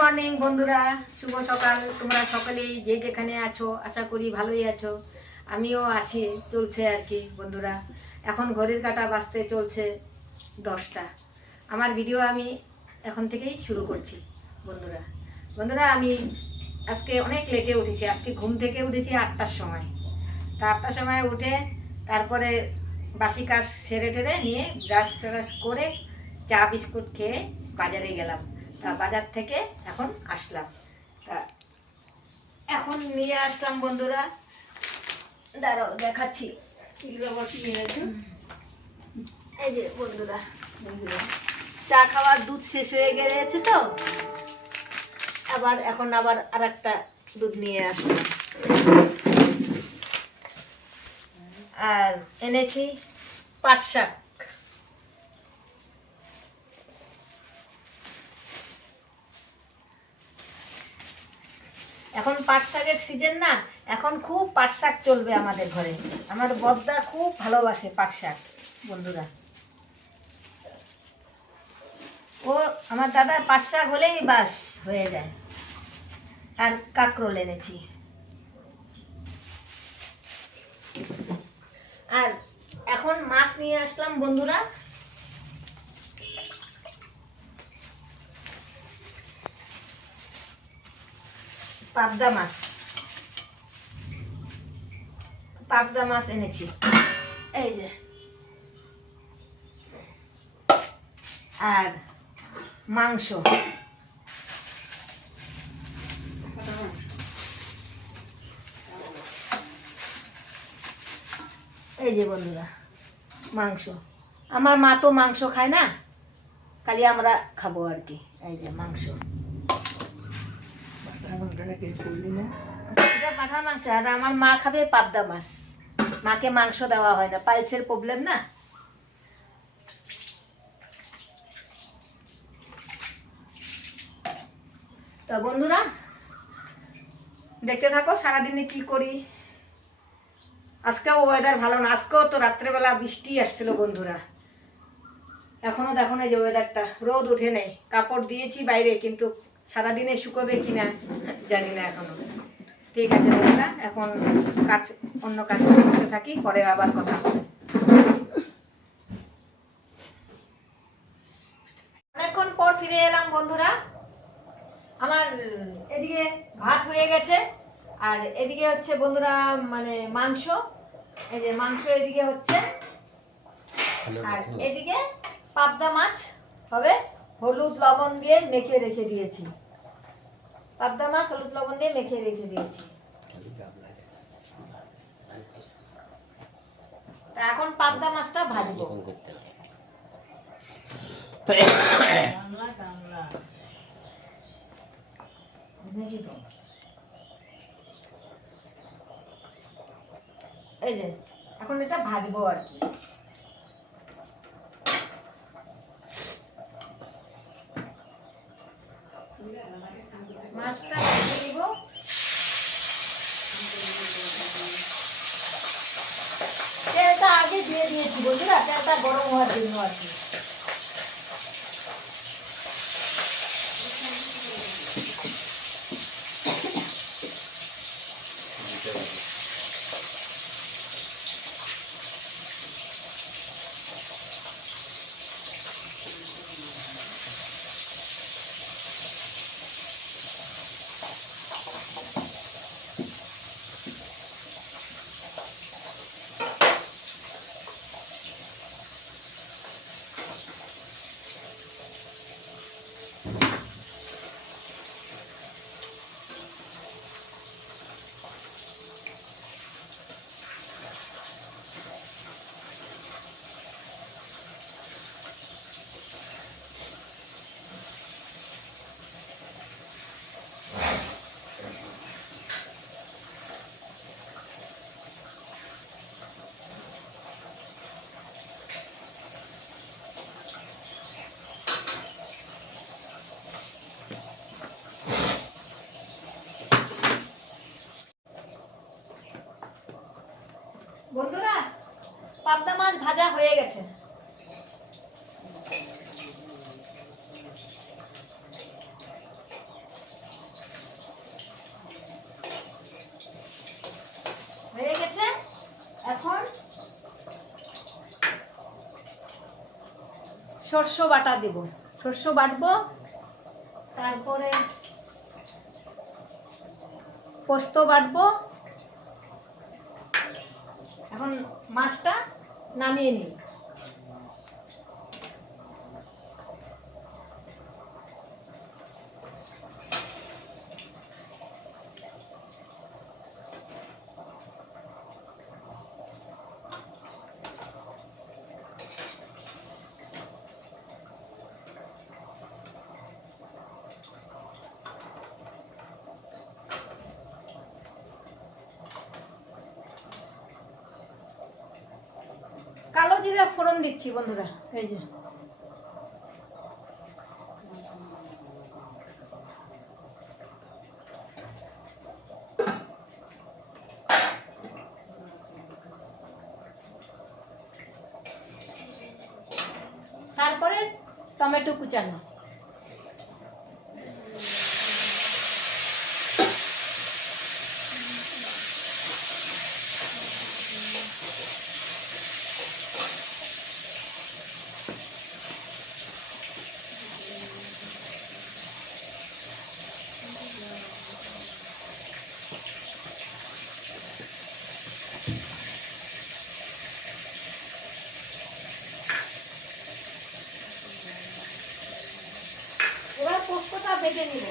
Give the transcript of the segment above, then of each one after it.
Morning বন্ধুরা। শুভ সকাল। তোমরা সকলেই যে যেখানে আছো, আশা করি ভালোই আছো। আমিও আছি, চলছে আর কি, বন্ধুরা। এখন ঘড়ির কাটা বাঁচতে চলছে দশটা। আমার ভিডিও আমি এখন থেকেই শুরু করছি, বন্ধুরা। বন্ধুরা, আমি আজকে অনেক লেটে উঠেছি। আজকে ঘুম থেকে উঠেছি আটটার সময়। তা আটটার সময় উঠে তারপরে বাসি কাজ সেরে টেরে নিয়ে ব্রাশ ট্রাশ করে চা বিস্কুট খেয়ে বাজারে গেলাম। তা বাজার থেকে এখন আসলাম। তা এখন নিয়ে আসলাম বন্ধুরা। দাঁড়াও, দেখাচ্ছি। এই যে বন্ধুরা বন্ধুরা। চা খাওয়ার দুধ শেষ হয়ে গেছে তো। আবার এখন আবার আর একটা দুধ নিয়ে আসলাম। আর এনেছি পাট শাক। এখন পাট শাকের সিজন না, এখন খুব পাট শাক চলবে আমাদের ঘরে। আমার বদ্দা খুব ভালোবাসে পাট শাক, বন্ধুরা। ও, আমার দাদার পাট শাক হলেই বাস হয়ে যায়। আর কাঁকরোল এনেছি। আর এখন মাছ নিয়ে আসলাম, বন্ধুরা। পাবদা মাছ। পাবদা মাছ এনেছি। এই যে। আর মাংস। এই যে বন্ধুরা, মাংস। আমার মা তো মাংস খায় না কালি আমরা খাব আর কি। এই যে মাংস। এটা পাঠার মাংস, আর আমার মা খাবে পাবদা মাছ। মাকে মাংস দেওয়া হয় না পাইলসের প্রবলেম না? তা বন্ধুরা, দেখতে থাকো সারাদিনে কি করি। আজকেও ওয়েদার ভালো না, আজকেও তো রাত্রেবেলা বৃষ্টি আসছিল বন্ধুরা। এখনও দেখো না যে ওয়েদারটা রোদ উঠে নেই। কাপড় দিয়েছি বাইরে, কিন্তু সারাদিনে শুকোবে কিনা জানি না এখনও। ঠিক আছে বন্ধুরা এখন কাজ অন্য কাজ করতে থাকি পরে আবার কথা হবে। অনেকক্ষণ পর ফিরে এলাম বন্ধুরা। আমার এদিকে ভাত হয়ে গেছে আর এদিকে হচ্ছে বন্ধুরা মানে মাংস। এই যে মাংস এদিকে হচ্ছে। আর এদিকে পাবদা মাছ হবে। হলুদ লবণ দিয়ে মেখে রেখে দিয়েছি। পাবদা মাছ হলুদ লবণ দিয়ে মেখে রেখে দিয়েছি। এখন পাবদা মাছটা ভাজবো। এই যে, এখন এটা ভাজবো আর কি। ভাজা হয়ে গেছে। হয়ে গেছে। এখন সর্ষ বাটা দেব। সর্ষ বাটব, তারপরে পোস্ত বাটবো। এখন মাছটা নামিয়ে নিই কালো ফোড়ন দিচ্ছি বন্ধুরা এই যে তারপরে টমেটো কুচানো এবার পোস্তটা বেটে নিব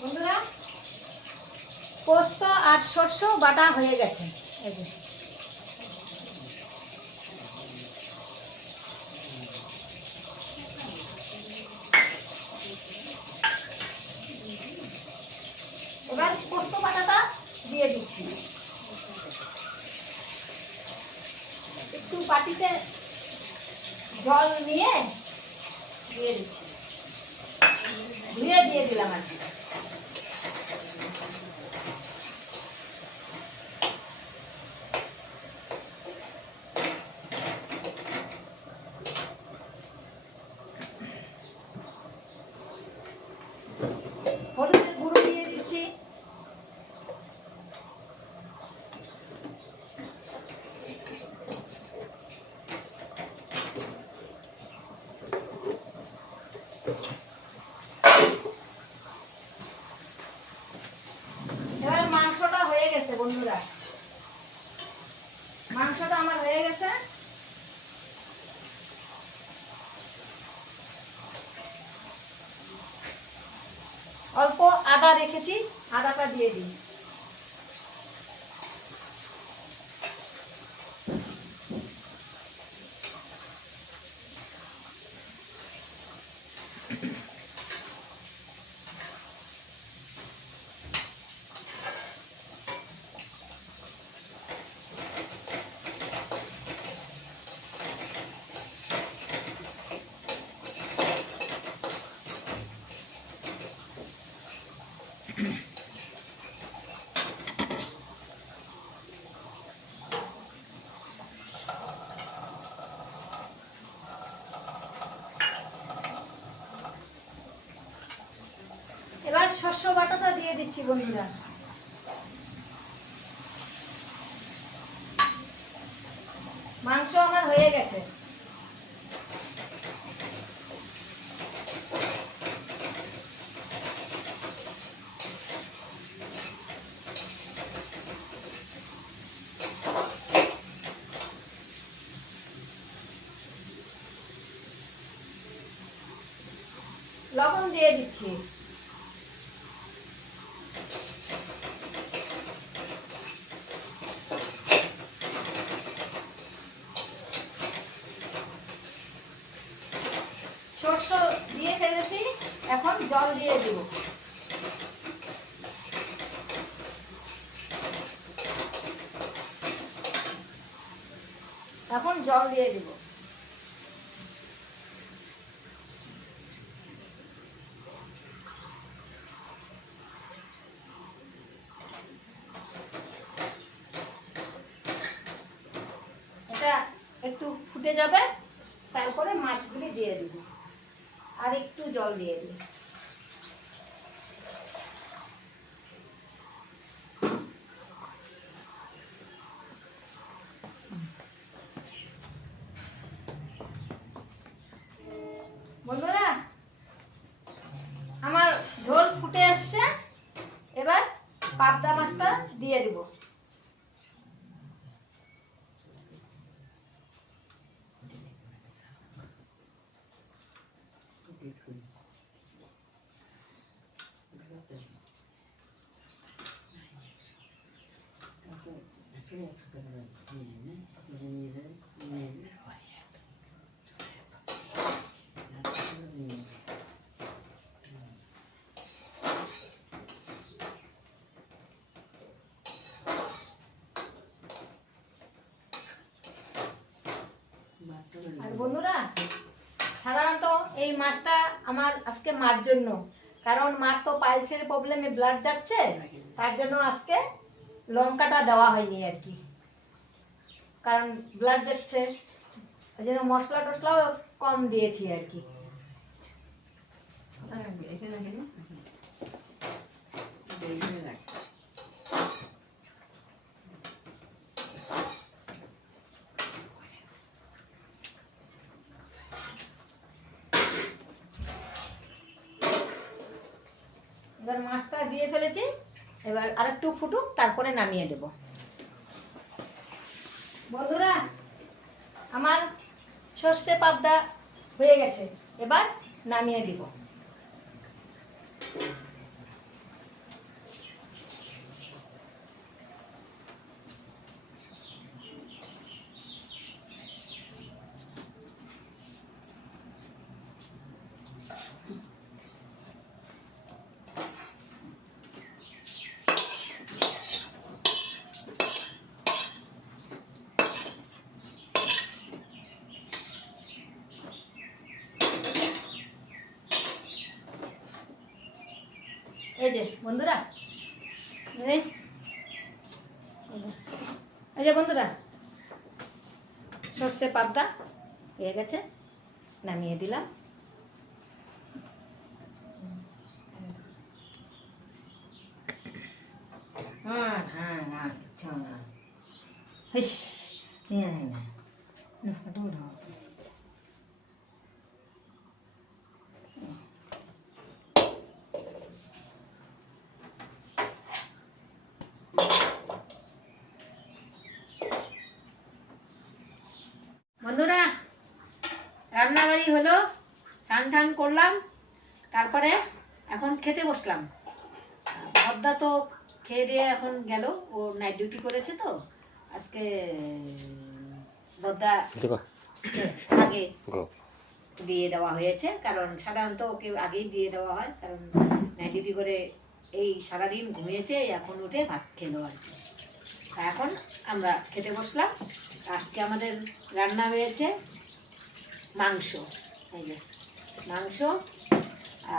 বন্ধুরা পোস্ত সর্ষ বাটা হয়ে গেছে। এবার পোস্ত বাটাটা দিয়ে দিচ্ছি। একটু বাটিতে জল নিয়ে দিয়ে দিচ্ছি। ধুয়ে দিয়ে দিলাম আর কি হলুদের গুঁড়ো দিয়ে দিচ্ছি এবার মাংসটা হয়ে গেছে বন্ধুরা মাংসটা আমার হয়ে গেছে অল্প আদা রেখেছি আদাটা দিয়ে দিই এবার শস্য বাটাটা দিয়ে দিচ্ছি বন্ধুরা মাংস আমার হয়ে গেছে। লবণ দিয়ে দিচ্ছি জল দিয়ে দেবো এখন জল দিয়ে দেবো এটা একটু ফুটে যাবে তারপরে মাছগুলি দিয়ে দেব আর একটু জল দিয়ে দেব বন্ধুরা আমার ঝোল ফুটে আসছে এবার পাবদা মাছটা দিয়ে দেবো। আর বন্ধুরা, সাধারণত এই মাছটা আমার আজকে মার জন্য। কারণ মার তো পাইলসের প্রবলেমে ব্লাড যাচ্ছে, তার জন্য আজকে লঙ্কাটা দেওয়া হয়নি আর কি। কারণ ব্লাড যাচ্ছে, ওই জন্য মশলা টশলাও কম দিয়েছি আর কি। এবার মাছটা দিয়ে ফেলেছি। এবার আরেকটু ফুটুক, তারপরে নামিয়ে দেব। বন্ধুরা, আমার সর্ষে পাবদা হয়ে গেছে। এবার নামিয়ে দিব। এই যে, বন্ধুরা, এই যে বন্ধুরা, সর্ষে পাবদা হয়ে গেছে, নামিয়ে দিলাম। হ্যাঁ হ্যাঁ না। কিচ্ছু না। হিস নিয়ে আয় না না, ওটা উঠাও। বন্ধুরা রান্নাবাড়ি হলো স্নান টান করলাম তারপরে এখন খেতে বসলাম। পদ্মা তো খেয়ে দিয়ে এখন গেল ও নাইট ডিউটি করেছে তো আজকে দেখো আগে দিয়ে দেওয়া হয়েছে কারণ সাধারণত ওকে আগেই দিয়ে দেওয়া হয় কারণ নাইট ডিউটি করে এই সারাদিন ঘুমিয়েছে এখন উঠে ভাত খেলো আর কি। এখন আমরা খেতে বসলাম। আজকে আমাদের রান্না হয়েছে মাংস, এই যে মাংস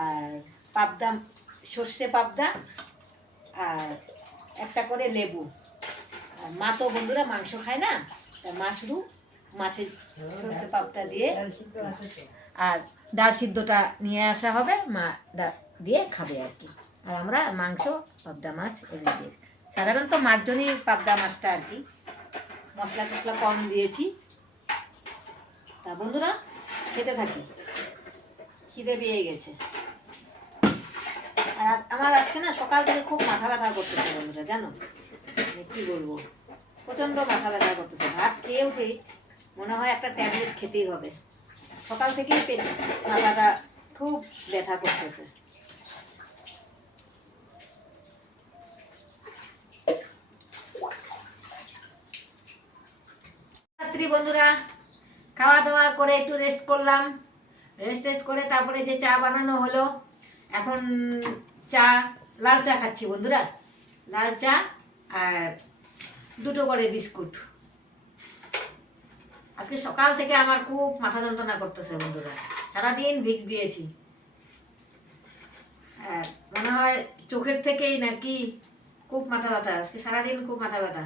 আর পাবদা, সর্ষে পাবদা আর একটা করে লেবু। আর মা তো বন্ধুরা মাংস খায় না তা মা শুধু মাছের সর্ষে পাবদা দিয়ে আর ডাল সিদ্ধটা নিয়ে আসা হবে, মা দিয়ে খাবে আর কি। আর আমরা মাংস, পাবদা মাছ এনে দিয়ে। সাধারণত মার জন্যই পাবদা মাছটা আর কি। মশলা টশলা কম দিয়েছি। তা বন্ধুরা, খেতে থাকি। খিদে পেয়ে গেছে। আর আমার আজকে না সকাল থেকে খুব মাথা ব্যথা করতেছে বন্ধুরা, জানো? মানে কি বলব? প্রচণ্ড মাথা ব্যথা করতেছে। ভাত খেয়ে উঠেই মনে হয় একটা ট্যাবলেট খেতেই হবে। সকাল থেকেই পেট মাথাটা খুব ব্যথা করতেছে। রাত্রি বন্ধুরা খাওয়া দাওয়া করে একটু রেস্ট করলাম। রেস্ট টেস্ট করে তারপরে যে চা বানানো হলো, এখন চা, লাল চা খাচ্ছি বন্ধুরা। লাল চা আর দুটো করে বিস্কুট। আজকে সকাল থেকে আমার খুব মাথা যন্ত্রণা করতেছে বন্ধুরা। সারাদিন ভিক্স দিয়েছি। হ্যাঁ মনে হয় চোখের থেকেই নাকি খুব মাথা ব্যথা। আজকে সারাদিন খুব মাথা ব্যথা।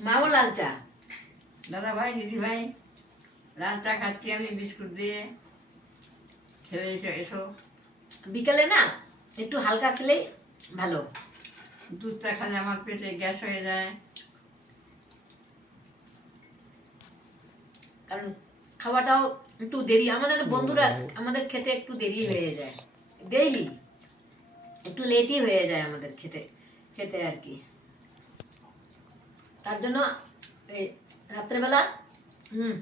মাও লাল চা। দাদা ভাই দিদি ভাই লাল চা খাচ্ছি আমি বিস্কুট দিয়ে। খেয়ে এসো এসো। বিকেলে না একটু হালকা খেলেই ভালো। দুধ চা খেলে আমার পেটে গ্যাস হয়ে যায়। কারণ খাওয়াটাও একটু দেরি আমাদের বন্ধুরা আমাদের খেতে একটু দেরি হয়ে যায়। ডেইলি একটু লেটই হয়ে যায় আমাদের খেতে খেতে আর কি। তার জন্য এই রাত্রেবেলা হুম।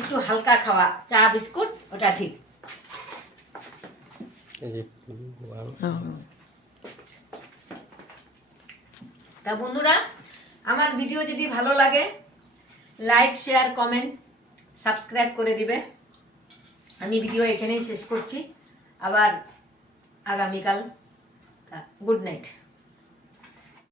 একটু হালকা খাওয়া চা বিস্কুট ওটা ঠিক। তা বন্ধুরা আমার ভিডিও যদি ভালো লাগে লাইক শেয়ার কমেন্ট সাবস্ক্রাইব করে দিবে। আমি ভিডিও এখানেই শেষ করছি। আবার আগামীকাল। Good night